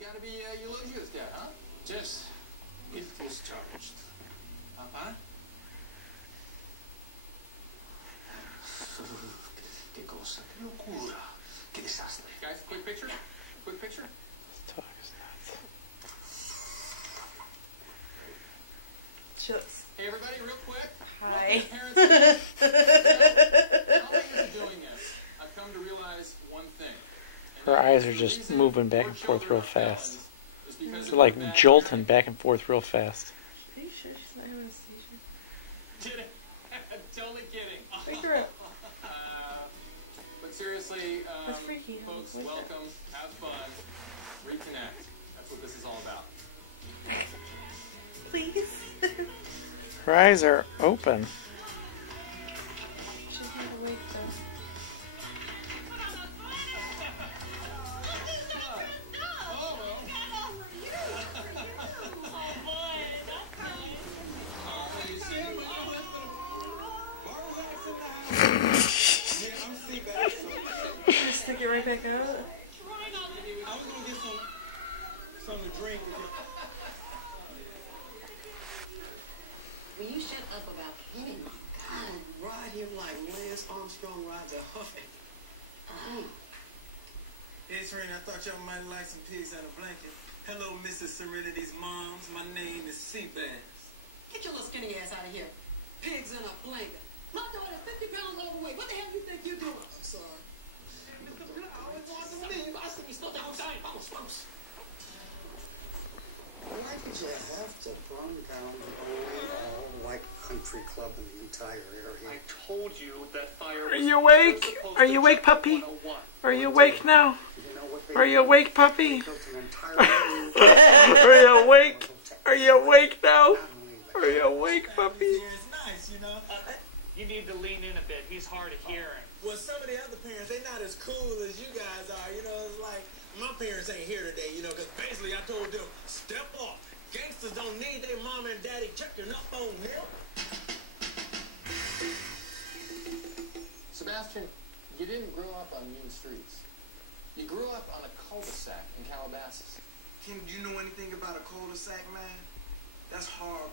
gotta be eulogious, Dad, huh? Yes, it was charged. Papá? Qué cosa, qué locura, qué desastre. Guys, quick picture? Quick picture? This dog is nuts. Just Hey, everybody, real quick. hi. Welcome to Parents. How are you doing this? I've come to realize one thing. Her eyes are just moving back and forth real fast. They're like jolting back and forth real fast. Are you sure she's not having a seizure? Kidding. Totally kidding. Pick her up. But seriously, That's freaky. folks, What's welcome, have fun, reconnect. That's what this is all about. Please. Her eyes are open. She's not awake though. Just stick it right back out. I was gonna get something to drink. Will you shut up about him? God, ride him like Lance Armstrong rides a huffing. Hey, Serena, I thought y'all might like some pigs out of blanket. Hello, Mrs. Serenity's moms. My name is Seabass. Get your little skinny ass out of here. Pigs in a blanket. My daughter's 50 pounds overweight. What the hell do you think you're doing? I'm sorry. I see you still outside. Vamos. Why did you have to burn down the only all-white country club in the entire area? I told you that fire was Are you awake? Are you awake, puppy? Are you awake now? You know what they Are you awake, puppy? They built an entire Are you awake? Are you awake now? Are you awake, puppy? It's nice, you know. You need to lean in a bit. He's hard of hearing. Well, some of the other parents, they're not as cool as you guys are. You know, it's like, my parents ain't here today, you know, because basically I told them, step off. Gangsters don't need their mom and daddy checking up on them. Sebastian, you didn't grow up on mean streets. You grew up on a cul-de-sac in Calabasas. Can you know anything about a cul-de-sac, man? That's hard.